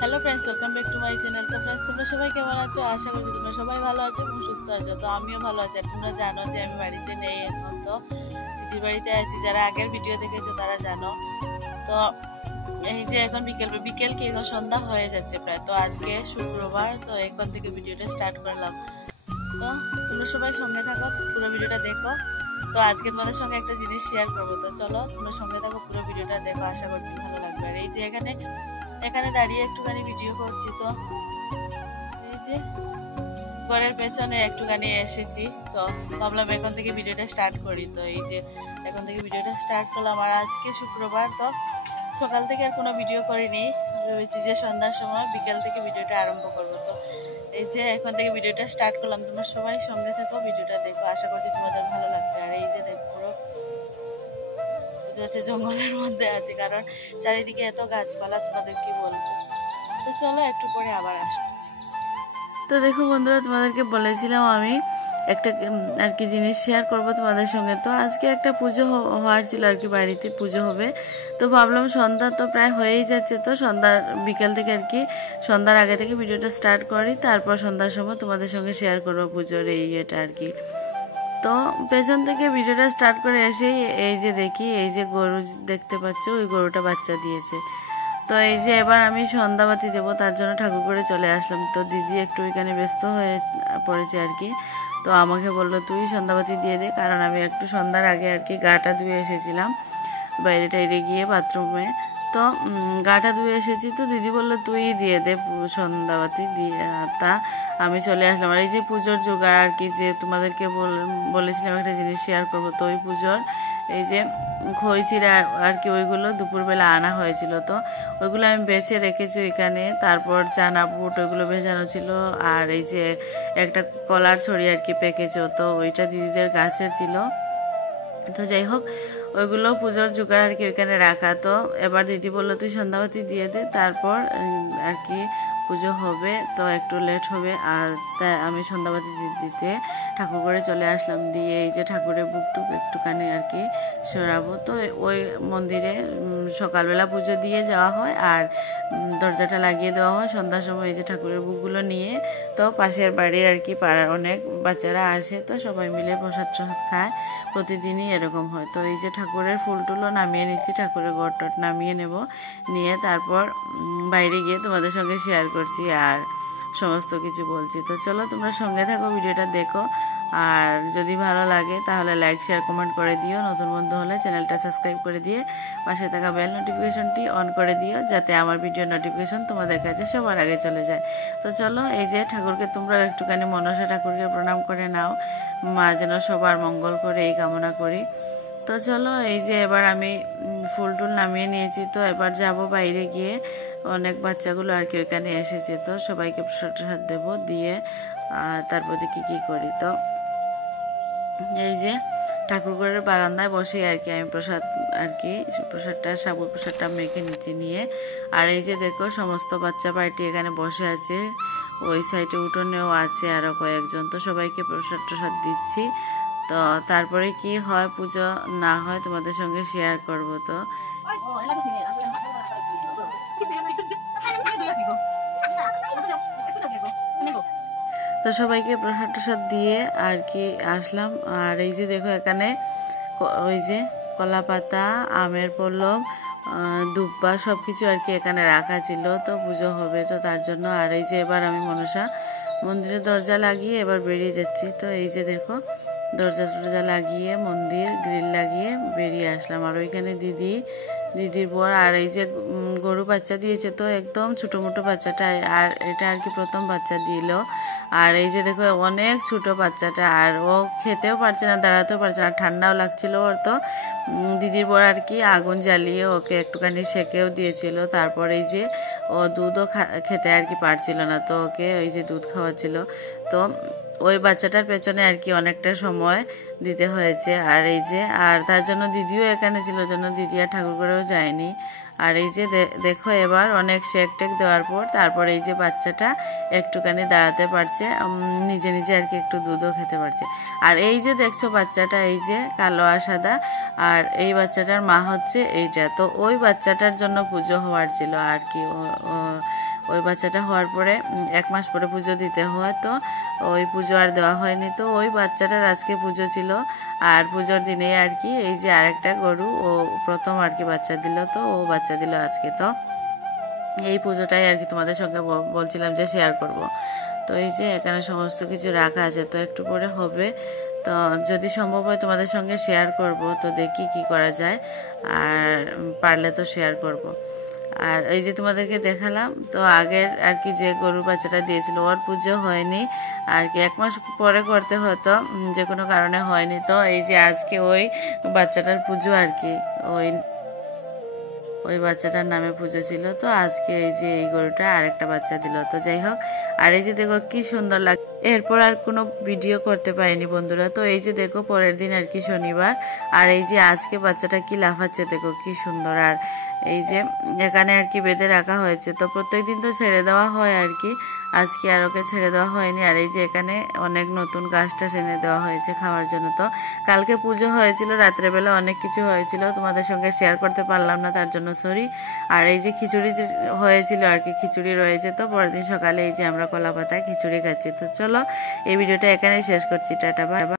Hello friends, welcome back to my channel. তো friends, তোমরা সবাই কেমন আছো? আশা করি তোমরা সবাই ভালো আছো এবং সুস্থ আছো। তো আমিও ভালো আছি। আর তোমরা জানো যে আমি বাড়িতে নেই এখন, তো দিদির বাড়িতে আছি। যারা আগের ভিডিও দেখেছো তারা জানো। তো এই যে এখন বিকেল কি এখন সন্ধ্যা হয়ে যাচ্ছে প্রায়। তো আজকে শুক্রবার, তো এখন থেকে ভিডিওটা স্টার্ট করলাম। তো তোমরা সবাই সঙ্গে থাকো, পুরো ভিডিওটা দেখো। তো আজকে তোমাদের সঙ্গে একটা জিনিস শেয়ার করবো। তো চলো তোমরা সঙ্গে থাকো, পুরো ভিডিওটা দেখো, আশা করছি ভালো লাগবে। আর এই যে এখানে দাঁড়িয়ে একটুখানি ভিডিও করছি। তো এই যে ঘরের পেছনে একটুখানি এসেছি, তো ভাবলাম এখন থেকে ভিডিওটা স্টার্ট করি। তো এই যে এখন থেকে ভিডিওটা স্টার্ট করলাম। আর আজকে শুক্রবার, তো সকাল থেকে আর কোনো ভিডিও করিনি। ভেবেছি যে সন্ধ্যার সময় বিকেল থেকে ভিডিওটা আরম্ভ করবো। তো এই যে এখন থেকে ভিডিওটা স্টার্ট করলাম। তোমরা সবাই সঙ্গে থাকো, ভিডিওটা দেখো, আশা করছি তোমাদের ভালো লাগবে। আর এই যে দেখো, হচ্ছে জঙ্গলের মধ্যে আছে, কারণ চারিদিকে এত গাছপালা, তোমাদের কি বলবো। তো চলো একটু পরে আবার আসছি। তো দেখো বন্ধুরা, তোমাদেরকে বলেছিলাম আমি একটা আর কি জিনিস শেয়ার করব তোমাদের সঙ্গে। তো আজকে একটা পুজো হওয়ার ছিল আর কি, বাড়িতে পুজো হবে। তো ভাবলাম সন্ধ্যা তো প্রায় হয়েই যাচ্ছে, তো বিকেল থেকে আর কি সন্ধ্যার আগে থেকে ভিডিওটা স্টার্ট করি, তারপর সন্ধ্যার সময় তোমাদের সঙ্গে শেয়ার করবো পুজোর এটা আর কি। তো পেছন থেকে ভিডিওটা স্টার্ট করে এসেই এই যে দেখি, এই যে গরু দেখতে পাচ্ছ, ওই গরুটা বাচ্চা দিয়েছে। তো এই যে এবার আমি সন্ধ্যাবাতি দেবো, তার জন্য ঠাকুর করে চলে আসলাম। তো দিদি একটু ওইখানে ব্যস্ত হয়ে পড়েছে আর কি। তো আমাকে বললো তুই সন্ধ্যাবাতি দিয়ে দে, কারণ আমি একটু সন্ধ্যার আগে আর কি গাটা ধুয়ে এসেছিলাম বাইরে টাইরে গিয়ে বাথরুমে। তো গাটা ধুয়ে এসেছি, তো দিদি বললো তুই দিয়ে দে সন্ধ্যাবাতি দিয়ে। তা আমি চলে আসলাম। আর এই যে পুজোর জোগাড় আর কি, যে তোমাদেরকে বলেছিলাম একটা জিনিস শেয়ার করবো। তো ওই পুজোর এই যে খই চিড়া আর কি, ওইগুলো দুপুরবেলা আনা হয়েছিল। তো ওইগুলো আমি বেছে রেখেছি ওইখানে। তারপর চানা বুট ওইগুলো ভেজানো ছিল। আর এই যে একটা কলার ছড়ি আর কি পেকেছো, তো ওইটা দিদিদের গাছের ছিল। তো যাই হোক, ওইগুলো পুজোর জোগাড় আর কি ওইখানে রাখা। তো এবার দিদি বললো তুই সন্ধ্যাবাতি দিয়ে দে, তারপর আর কি পুজো হবে, তো একটু লেট হবে। আর তাই আমি সন্ধ্যাবাতি দিতে ঠাকুর করে চলে আসলাম। দিয়ে এই যে ঠাকুরের বুকটুক একটুখানি আর কি সরাবো। তো ওই মন্দিরে সকালবেলা পুজো দিয়ে যাওয়া হয়, আর দরজাটা লাগিয়ে দেওয়া হয় সন্ধ্যার সময়। এই যে ঠাকুরের বুকগুলো নিয়ে, তো পাশের বাড়ির আর কি পাড়ার অনেক বাচ্চারা আসে, তো সবাই মিলে প্রসাদ খায়। প্রতিদিনই এরকম হয়। তো এই যে ঠাকুরের ফুল টুলও নামিয়ে নিচ্ছি, ঠাকুরের ঘরটট নামিয়ে নেব, নিয়ে তারপর বাইরে গিয়ে তোমাদের সঙ্গে শেয়ার করছি আর সমস্ত কিছু বলছি। তো চলো তোমরা সঙ্গে থাকো, ভিডিওটা দেখো। আর যদি ভালো লাগে তাহলে লাইক শেয়ার কমেন্ট করে দিও। নতুন বন্ধু হলে চ্যানেলটা সাবস্ক্রাইব করে দিয়ে পাশে থাকা বেল নোটিফিকেশনটি অন করে দিও, যাতে আমার ভিডিও নোটিফিকেশন তোমাদের কাছে সবার আগে চলে যায়। তো চলো এই যে ঠাকুরকে তোমরা একটুখানি মনসা ঠাকুরকে প্রণাম করে নাও, মা যেন সবার মঙ্গল করে এই কামনা করি। তো চলো এই যে এবার আমি ফুল টুল নামিয়ে নিয়েছি। তো এবার যাব বাইরে গিয়ে, অনেক বাচ্চাগুলো আর কি ওইখানে এসেছে, তো সবাইকে প্রসাদ দেবো, দিয়ে তারপর দেখি কী করি। তো এই যে ঠাকুরঘরের বারান্দায় বসে আর কি আমি প্রসাদটা সাবুর প্রসাদটা মেখে নিচে নিয়ে। আর এই যে দেখো সমস্ত বাচ্চা পার্টি এখানে বসে আছে, ওই সাইডে উঠোনেও আছে আরও কয়েকজন। তো সবাইকে প্রসাদ দিচ্ছি। তো তারপরে কি হয় পুজো না হয় তোমাদের সঙ্গে শেয়ার করব। তো সবাইকে প্রসাদ দিয়ে আর কি আসলাম। আর এই যে দেখো এখানে ওই যে কলা পাতা, আমের পল্লব, দুব্বা সব কিছু আর কি এখানে রাখা ছিল। তো পুজো হবে, তো তার জন্য। আর এই যে এবার আমি মনসা মন্দিরের দরজা লাগিয়ে এবার বেরিয়ে যাচ্ছি। তো এই যে দেখো দরজা লাগিয়ে মন্দির গ্রিল লাগিয়ে বেরিয়ে আসলাম। আর ওইখানে দিদির বর আর এই যে গরু বাচ্চা দিয়েছে, তো একদম ছোটো মোটো বাচ্চাটা, আর এটা আর কি প্রথম বাচ্চা দিল। আর এই যে দেখো অনেক ছোটো বাচ্চাটা, আর ও খেতেও পারছে না, দাঁড়াতেও পারছে না, ঠান্ডাও লাগছিল ওর। তো দিদির বর আর কি আগুন জ্বালিয়ে ওকে একটুখানি সেকেও দিয়েছিল। তারপর এই যে ও দুধও খেতে আর কি পারছিল না, তো ওকে ওই যে দুধ খাওয়াচ্ছিল। তো ওই বাচ্চাটার পেছনে আর কি অনেকটা সময় দিতে হয়েছে। আর এই যে তার জন্য দিদিও এখানে ছিল, জন্য দিদি আর ঠাকুর করেও যায়নি। আর এই যে দেখো এবার অনেক শেক টেক দেওয়ার পর তারপর এই যে বাচ্চাটা একটুখানি দাঁড়াতে পারছে, নিজে নিজে আর কি একটু দুধও খেতে পারছে। আর এই যে দেখছো বাচ্চাটা, এই যে কালো আর সাদা, আর এই বাচ্চাটার মা হচ্ছে এইটা। তো ওই বাচ্চাটার জন্য পুজো হওয়ার ছিল আর কি, ওই বাচ্চাটা হওয়ার পরে 1 মাস পরে পুজো দিতে হয়, তো ওই পুজো আর দেওয়া হয়নি। তো ওই বাচ্চাটার আজকে পুজো ছিল, আর পুজোর দিনেই আর কি এই যে আরেকটা গরু ও প্রথম আর কি বাচ্চা দিল, তো ও বাচ্চা দিল আজকে। তো এই পুজোটাই আর কি তোমাদের সঙ্গে বলছিলাম যে শেয়ার করব। তো এই যে এখানে সমস্ত কিছু রাখা আছে, তো একটু পরে হবে, তো যদি সম্ভব হয় তোমাদের সঙ্গে শেয়ার করব। তো দেখি কি করা যায়, আর পারলে তো শেয়ার করব। আর এই যে তোমাদেরকে দেখালাম, তো আগের আর কি যে গরুর বাচ্চাটা দিয়েছিল ওর পুজো হয়নি আর কি, 1 মাস পরে করতে হতো, যে কোনো কারণে হয়নি। তো এই যে আজকে ওই বাচ্চাটার পুজো আর কি, ওই বাচ্চাটার নামে পুজো ছিল। তো আজকে এই যে এই গরুটা আরেকটা বাচ্চা দিল। তো যাই হোক, আর এই যে দেখো কি সুন্দর লাগে। এরপর আর কোনো ভিডিও করতে পারিনি বন্ধুরা। তো এই যে দেখো পরের দিন আর কি শনিবার, আর এই যে আজকে বাচ্চাটা কি লাফাচ্ছে দেখো কি সুন্দর। আর এই যে এখানে আর কি বেঁধে রাখা হয়েছে, তো প্রত্যেকদিন তো ছেড়ে দেওয়া হয় আর কি, আজকে আর ওকে ছেড়ে দেওয়া হয়নি। আর এই যে এখানে অনেক নতুন গাছটা এনে দেওয়া হয়েছে খাওয়ার জন্য। তো কালকে পুজো হয়েছিল, রাত্রেবেলা অনেক কিছু হয়েছিল, তোমাদের সঙ্গে শেয়ার করতে পারলাম না, তার জন্য সরি। আর এই যে খিচুড়ি হয়েছিল আর কি, খিচুড়ি রয়েছে। তো পরের দিন সকালে এই যে আমরা কলা পাতায় খিচুড়ি খাচ্ছি। তো চলো এই ভিডিওটা এখানেই শেষ করছি, টাটা বাই।